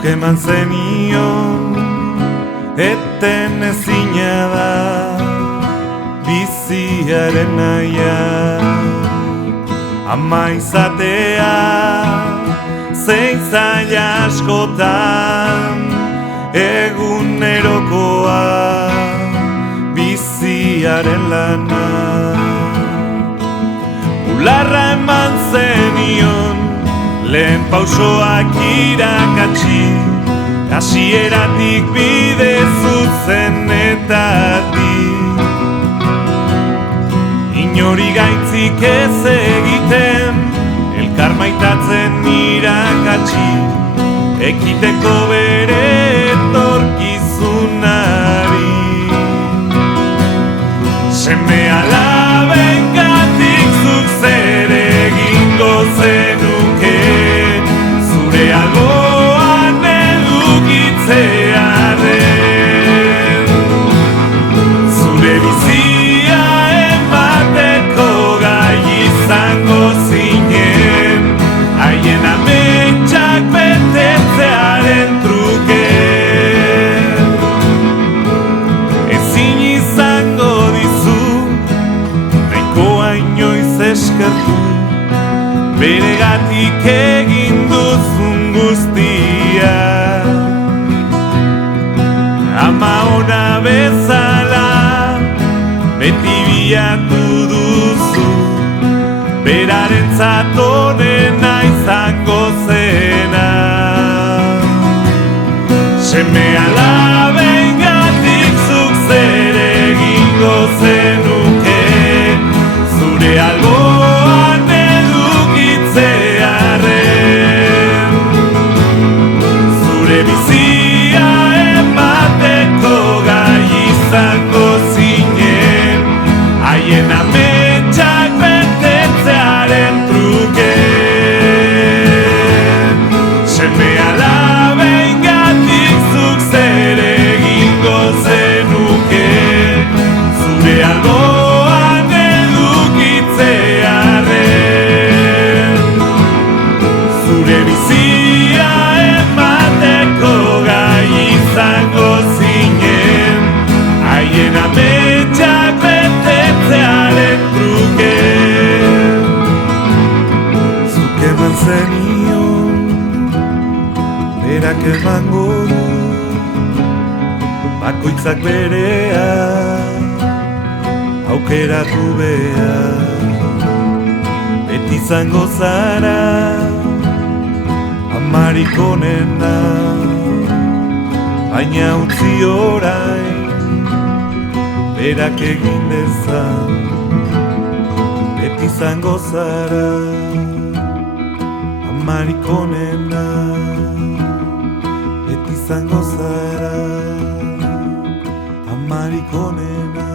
Zuk eman zenion eten ezina da biziaren naia. Ama izatea zein zaila askotan egunerokoa biziaren lana. Ularra eman zenion lehen pausoak irakatsi, hasieratik bide zuzenetatik. Inori gaitzik ez egiten, elkar maitatzen irakatsi, ekiteko bere etorkizunari. Seme alabengatik zuk zer egingo zenuke, zure alboan edukitzearen. Zure bizia emateko gai izango zinen, haien ametsak betetzearen truke. Ezin izango dizu nahikoa inoiz eskertu, beregatik egin duzun guztia. Ama ona bezala beti bilatu duzu, berarentzat onena izango zena. Seme alabengatik zuk zer egingo zenuke, zure alboan edukitzearen. Zure bizia emateko gai izango zinen, haien ametsak betetzearen truke. Seme alabengatik zuk zer egingo zenuke, zure alboan edukitzearen. Zure bizia emateko gai izango zinen, haien ametsak betetzearen truke. Zuk eman zenion, berak emango du, bakoitzak berea aukeratu behar. Beti izango zara amarik onena, baina utzi orain berak egin dezan. Beti izango zara amarik onena, beti izango zara amarik onena.